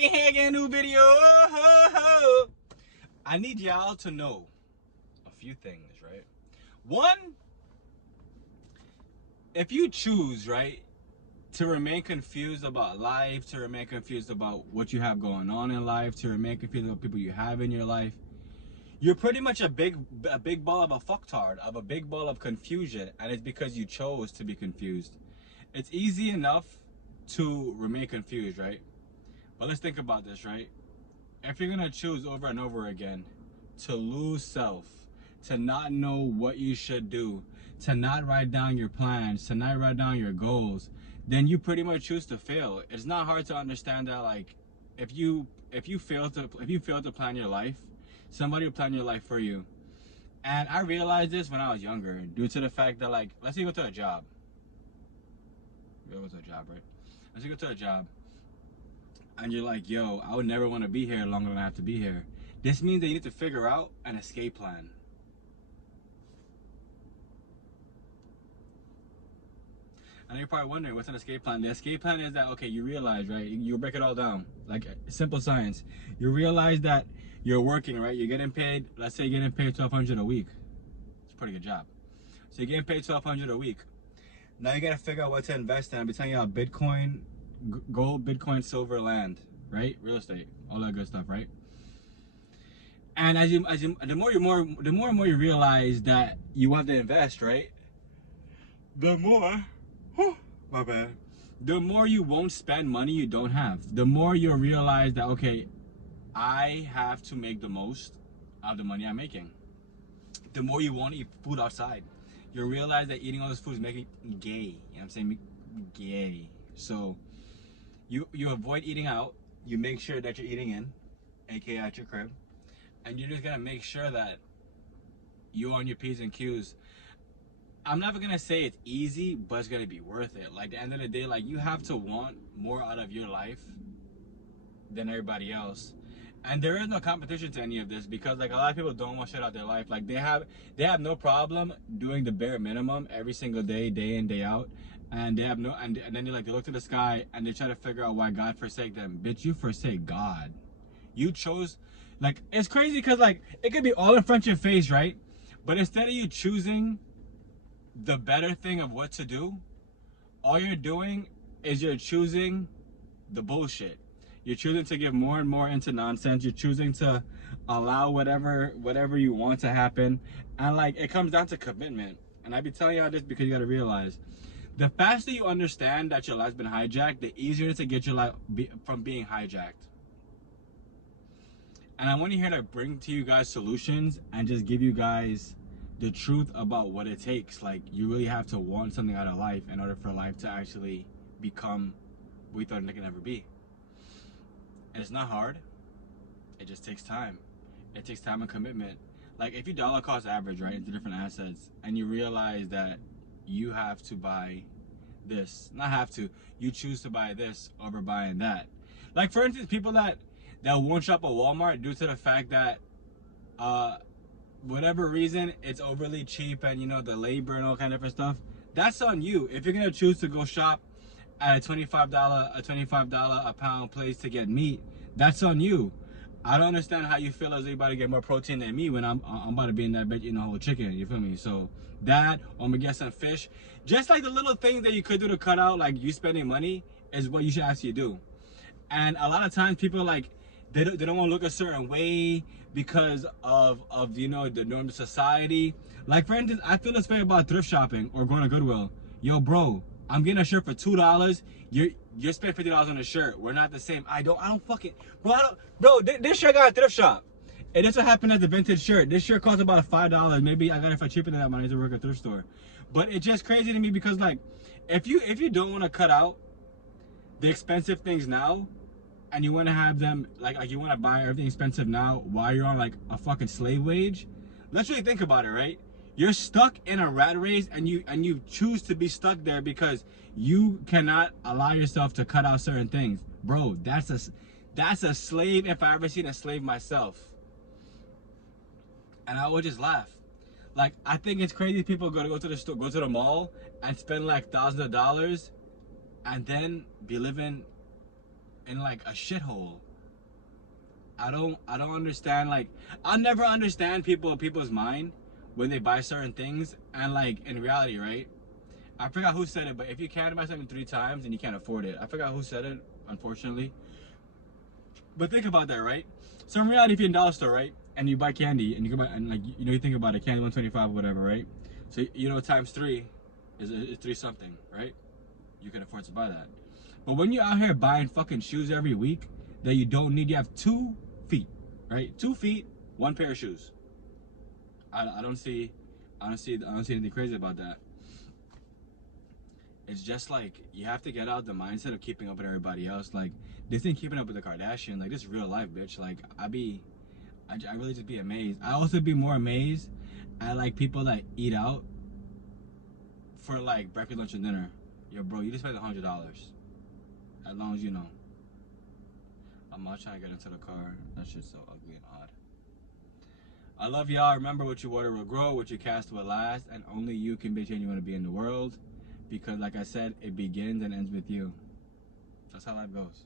back in here again, new video. I need y'all to know a few things, right? One, if you choose, right, to remain confused about life, to remain confused about what you have going on in life, to remain confused about people you have in your life, you're pretty much a big ball of a fucktard, of a big ball of confusion, and it's because you chose to be confused. It's easy enough to remain confused, right? But let's think about this, right? If you're gonna choose over and over again to lose self, to not know what you should do, to not write down your plans, to not write down your goals, then you pretty much choose to fail. It's not hard to understand that, like, if you fail to plan your life, somebody will plan your life for you. And I realized this when I was younger, due to the fact that, like, let's say you go to a job. You go to a job, right? Let's say you go to a job, and you're like, yo, I would never want to be here longer than I have to be here. This means that you need to figure out an escape plan. And you're probably wondering, what's an escape plan? The escape plan is that, okay, you realize, right? You break it all down, like simple science. You realize that you're working, right? You're getting paid, let's say you're getting paid $1,200 a week. It's a pretty good job. So you're getting paid $1,200 a week. Now you gotta figure out what to invest in. I'll be telling you about Bitcoin, gold, Bitcoin, silver, land, right? Real estate, all that good stuff, right? And the more and more you realize that you want to invest, right? The more, my bad. The more you won't spend money you don't have. The more you'll realize that, okay, I have to make the most out of the money I'm making. The more you won't eat food outside. You'll realize that eating all this food is making you gay. You know what I'm saying? Gay. So you avoid eating out. You make sure that you're eating in, aka at your crib. And you're just gonna make sure that you're on your P's and Q's. I'm never gonna say it's easy, but it's gonna be worth it. Like, at the end of the day, like, you have to want more out of your life than everybody else. And there is no competition to any of this, because, like, a lot of people don't want shit out their life. Like, they have no problem doing the bare minimum every single day, day in, day out. And they have no, and then they look to the sky and they try to figure out why God forsake them. Bitch, you forsake God. You chose, like, it's crazy because, like, it could be all in front of your face, right? But instead of you choosing the better thing of what to do, all you're doing is you're choosing the bullshit. You're choosing to give more and more into nonsense. You're choosing to allow whatever you want to happen. And, like, it comes down to commitment. And I be telling y'all this because you gotta realize, the faster you understand that your life's been hijacked, the easier it is to get your life from being hijacked. And I want to here to bring to you guys solutions and just give you guys the truth about what it takes. Like, you really have to want something out of life in order for life to actually become what we thought it could never be. And it's not hard. It just takes time. It takes time and commitment. Like, if you dollar cost average, right, into different assets, and you realize that you have to buy this, not have to, you choose to buy this over buying that. Like, for instance, people that won't shop at Walmart due to the fact that whatever reason it's overly cheap, and, you know, the labor and all kind of different stuff, that's on you. If you're gonna choose to go shop at a $25 a pound place to get meat, that's on you. I don't understand how you feel as if you're about to get more protein than me when I'm about to be in that bitch eating a whole chicken. You feel me? So that, or I'm gonna get some fish. Just like the little things that you could do to cut out, like, you spending money, is what you should actually do. And a lot of times people, like, they don't want to look a certain way because of you know, the norm of society. Like, for instance, I feel this way about thrift shopping or going to Goodwill. Yo, bro, I'm getting a shirt for $2. You're spending $50 on a shirt. We're not the same. I don't fucking, bro, this shirt got a thrift shop. And this what happened at the vintage shirt. This shirt cost about $5. Maybe I got it for cheaper than that when I used to work at a thrift store. But it's just crazy to me because, like, if you don't want to cut out the expensive things now, and you want to have them, like you want to buy everything expensive now while you're on, like, a fucking slave wage, let's really think about it, right? You're stuck in a rat race, and you choose to be stuck there because you cannot allow yourself to cut out certain things. Bro, that's a slave if I ever seen a slave myself. And I would just laugh. Like, I think it's crazy people go to the store, go to the mall and spend like thousands of dollars and then be living in like a shithole. I don't understand, like, I'll never understand people's mind when they buy certain things, and like in reality, right? I forgot who said it, but if you can't buy something 3 times and you can't afford it, I forgot who said it, unfortunately. But think about that, right? So in reality, if you're in a dollar store, right, and you buy candy, and you go buy, and like, you know, you think about it, candy 125 or whatever, right? So you know, times 3 is 3 something, right? You can afford to buy that. But when you're out here buying fucking shoes every week that you don't need, you have 2 feet, right? 2 feet, 1 pair of shoes. I don't see anything crazy about that. It's just like, you have to get out the mindset of keeping up with everybody else. Like, this ain't keeping up with the Kardashian. Like, this is real life, bitch. Like, I really just be amazed. I also be more amazed at like people that eat out for like breakfast, lunch, and dinner. Yo, bro, you just spent $100. As long as you know. I'm not trying to get into the car. That shit's so ugly and odd. I love y'all. Remember, what you water will grow, what you cast will last, and only you can be the change you want to be in the world. Because like I said, it begins and ends with you. That's how life goes.